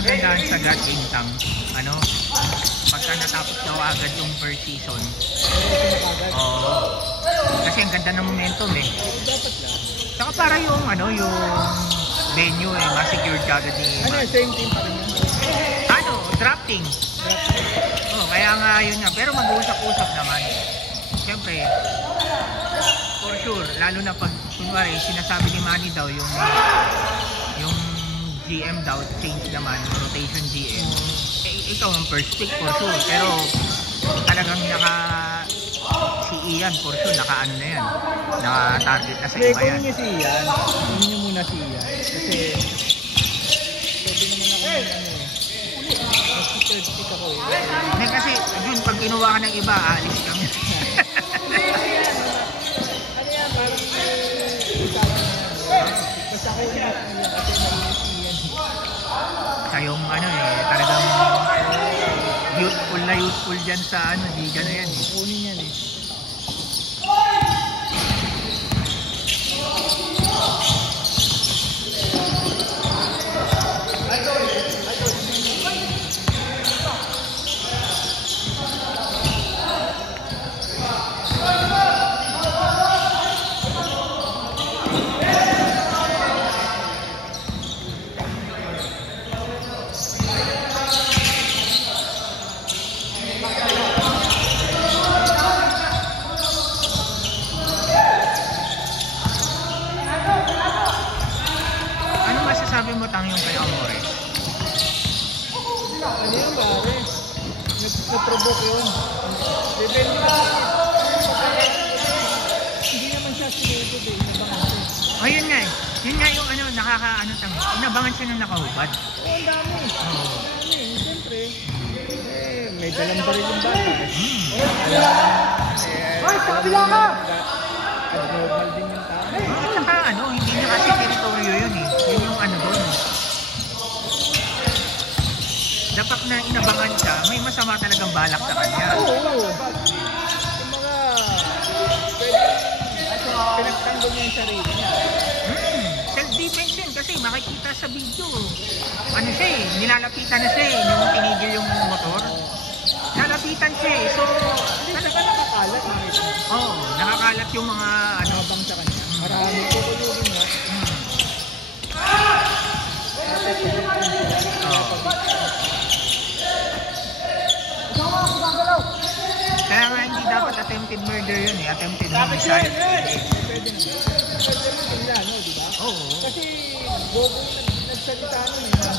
kagandahan sa God Bintang, ano, pagka natapos daw agad yung first season. Oo. Kasi ang ganda ng momentum eh. Dapat lang. Saka para yung ano, yung venue eh, ma-secured agad ni Ano, same team pa rin yun? ano, drafting. Oh, kaya nga yun nga, pero mag-uusap-usap naman. Siyempre, for sure, lalo na pag kunwari sinasabi ni Manny daw yung GM daw change naman, rotation GM. Eh, ikaw ang first pick for sure, pero talagang si Ian for sure naka-ano na yan, naka-target na sa iba yan. Kunin niyo si Ian, kunin niyo muna si Ian kasi pwede naman ako ng ano eh, mas third pick ako eh. Hindi kasi yun, pag kinuha ka ng iba, aalis kami. Ano yan, parang basta kayo si Ian kasi nainis si Ian. Sa yung ano eh, talagang youthful dyan sa ano, liga na yan eh. Kunin yan eh. Sabi mo tang yung kay Amore? Ano yun pare? Nag-provoke yun. Level na. Hindi naman siya sinugod eh. Inabangan siya. Ayun nga eh. Yun nga yung ano, nakakaano tang. Inabangan siya nung nakahubad. Oo, ang dami. Siyempre. May dalang baril yung bata. Hoy, sa kabila ka! Abnormal din yung tao. At saka ano, hindi niya kasi teritoryo yun eh. Yun yung ano doon. Dapat na inabangan siya, may masama talagang balak sa kanya. Oo. Yung mga pwede pinagtanggol niya yung sarili niya. Self-defense yun kasi makikita sa video. Ano siya eh, nilalapitan na siya eh, yung tinigil yung motor. Nalapitan siya eh, so Talaga nakakalat. oo, nakakalat yung mga ano. Habang sa kanya. Marami kukulugin niya. Kaya nga hindi dapat attempted murder yun eh, attempted homicide. Pwede naman. Pwede naman no, di ba? Oo. Kasi Gogo nagsalita nun eh.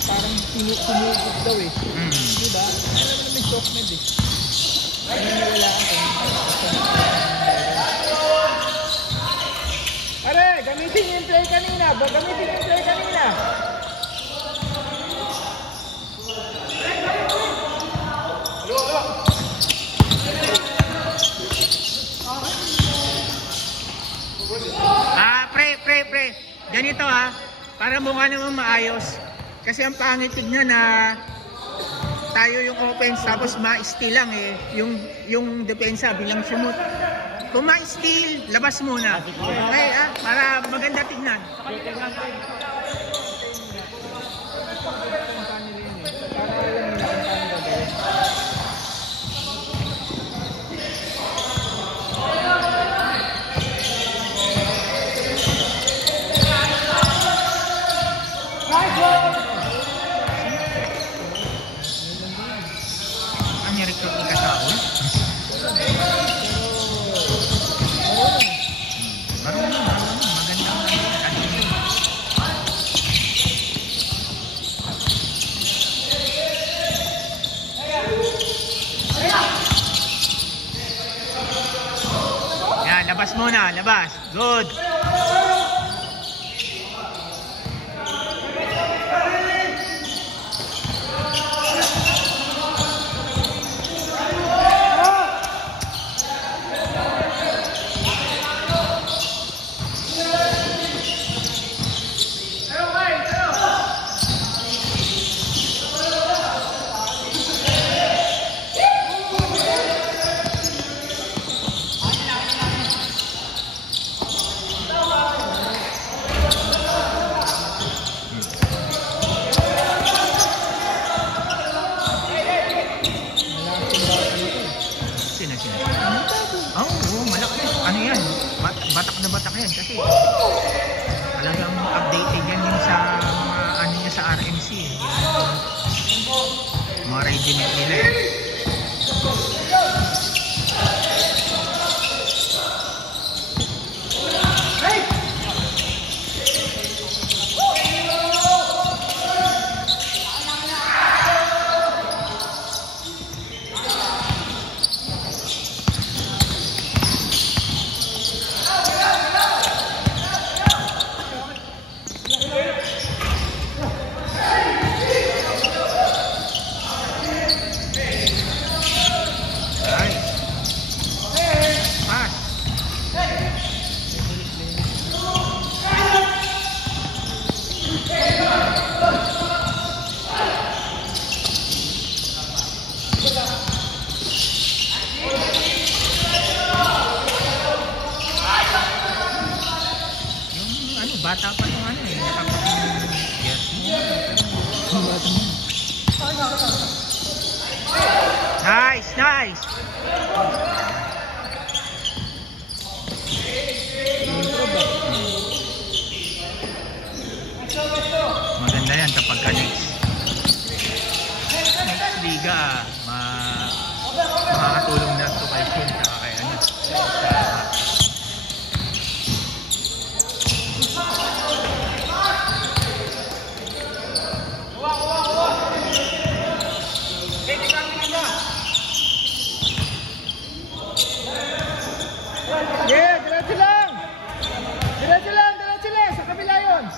Parang sumugod daw eh. Di ba? Alam mo naman shock med eh. Naniniwalaan ko. Pare, gamitin yung play kanina. Gamitin yung play kanina. Pre. Ganito ha, para mukha namang maayos. Kasi ang pangit tignan na tayo yung offense tapos ma-steal lang eh. Yung depensa bilang sumut. Kung ma-steal, labas muna. Okay para maganda tignan. Ang nirecruit ni Kasaul? Marunong. Magandang ano. Yan, labas muna, labas. Good. Oo, malaki. Ano yan? Batak na batak yan kasi talagang updated yan yung sa mga ano niya sa RMC. Mga regiment nila eh. Bata pa yung ano eh. Yes. Nice, nice. Maganda yan kapag next liga makakatulong na ito kay Shin saka kay ano Diretso lang, sa kabila yun.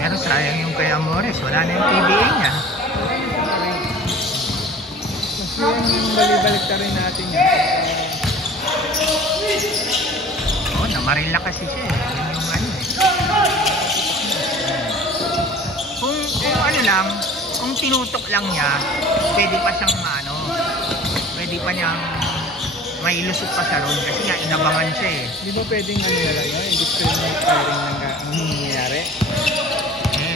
Pero sayang yung kay Amores, wala na yung PBA niya. Kasi yung balik-balik na rin natin yan. Oo, namarila kasi siya eh. Yun yung ano eh. Kung ano lang, kung tinutok lang niya, pwede pa siyang ano, pwede pa niyang may ilusot pa sa roon kasi nga inabangan siya eh. Di ba pwedeng ano na lang yun? Indiscriminate firing ang nangyayari?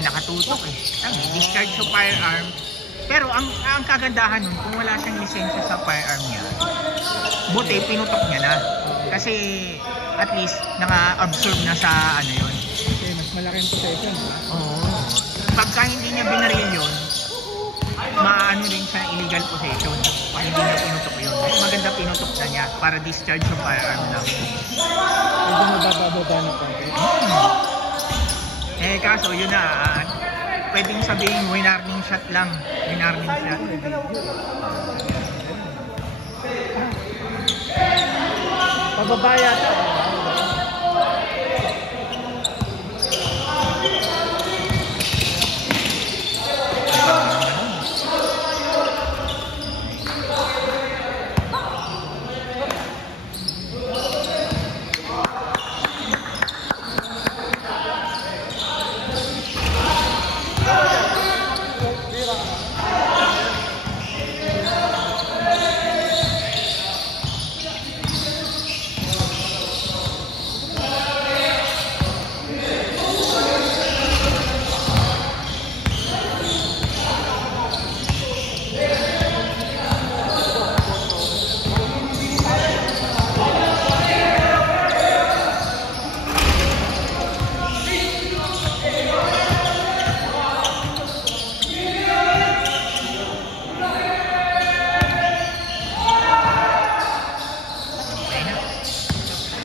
Nakatutok eh. Discharge sa firearm. Pero ang kagandahan nun, kung wala siyang lisensya sa firearm niya, buti pinutok niya na. Kasi at least naka-absorb na sa ano yun. Okay, mas malaking possession. Oo. pagka hindi niya binaril yun, maano rin siya illegal possession. Pag hindi niya pinutok yun. Mas maganda pinutok na niya para discharge yung firearm lang. Medyo mabababa na pa. Eh kaso yun na, pwedeng sabihin winarning shot lang. Winarning shot. Pababa yata.